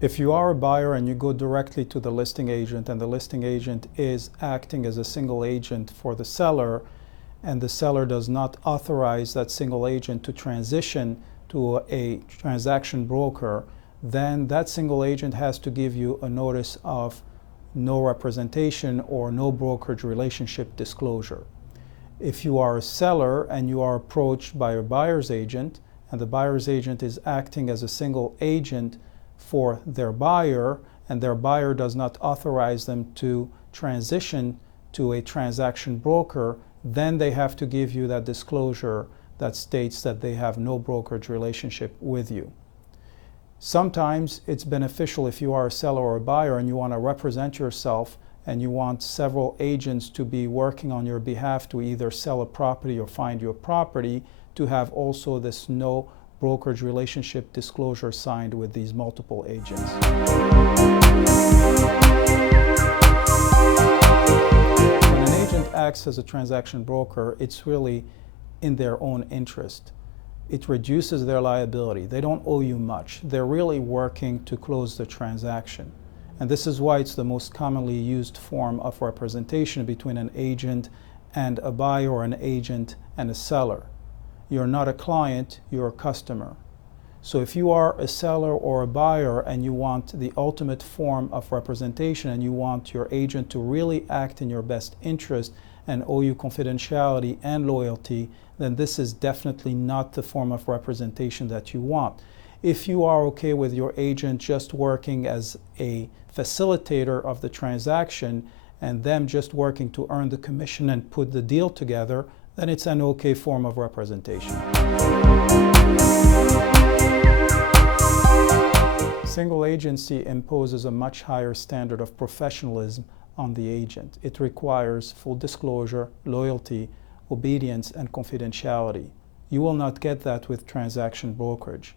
If you are a buyer and you go directly to the listing agent and the listing agent is acting as a single agent for the seller and the seller does not authorize that single agent to transition to a transaction broker, then that single agent has to give you a notice of no representation or no brokerage relationship disclosure. If you are a seller and you are approached by a buyer's agent and the buyer's agent is acting as a single agent for their buyer and their buyer does not authorize them to transition to a transaction broker, then they have to give you that disclosure that states that they have no brokerage relationship with you. Sometimes it's beneficial if you are a seller or a buyer and you want to represent yourself and you want several agents to be working on your behalf to either sell a property or find you a property, to have also this no brokerage relationship disclosure signed with these multiple agents. When an agent acts as a transaction broker, it's really in their own interest. It reduces their liability. They don't owe you much. They're really working to close the transaction. And this is why it's the most commonly used form of representation between an agent and a buyer or an agent and a seller. You're not a client, you're a customer. So if you are a seller or a buyer and you want the ultimate form of representation and you want your agent to really act in your best interest and owe you confidentiality and loyalty, then this is definitely not the form of representation that you want. If you are okay with your agent just working as a facilitator of the transaction and them just working to earn the commission and put the deal together, then it's an okay form of representation. Single agency imposes a much higher standard of professionalism on the agent. It requires full disclosure, loyalty, obedience, and confidentiality. You will not get that with transaction brokerage.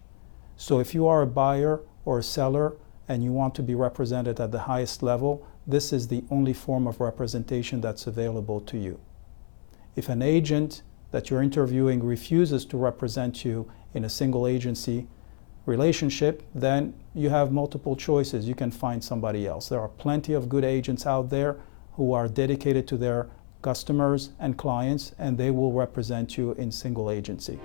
So if you are a buyer or a seller and you want to be represented at the highest level, this is the only form of representation that's available to you. If an agent that you're interviewing refuses to represent you in a single agency relationship, then you have multiple choices. You can find somebody else. There are plenty of good agents out there who are dedicated to their customers and clients, and they will represent you in single agency.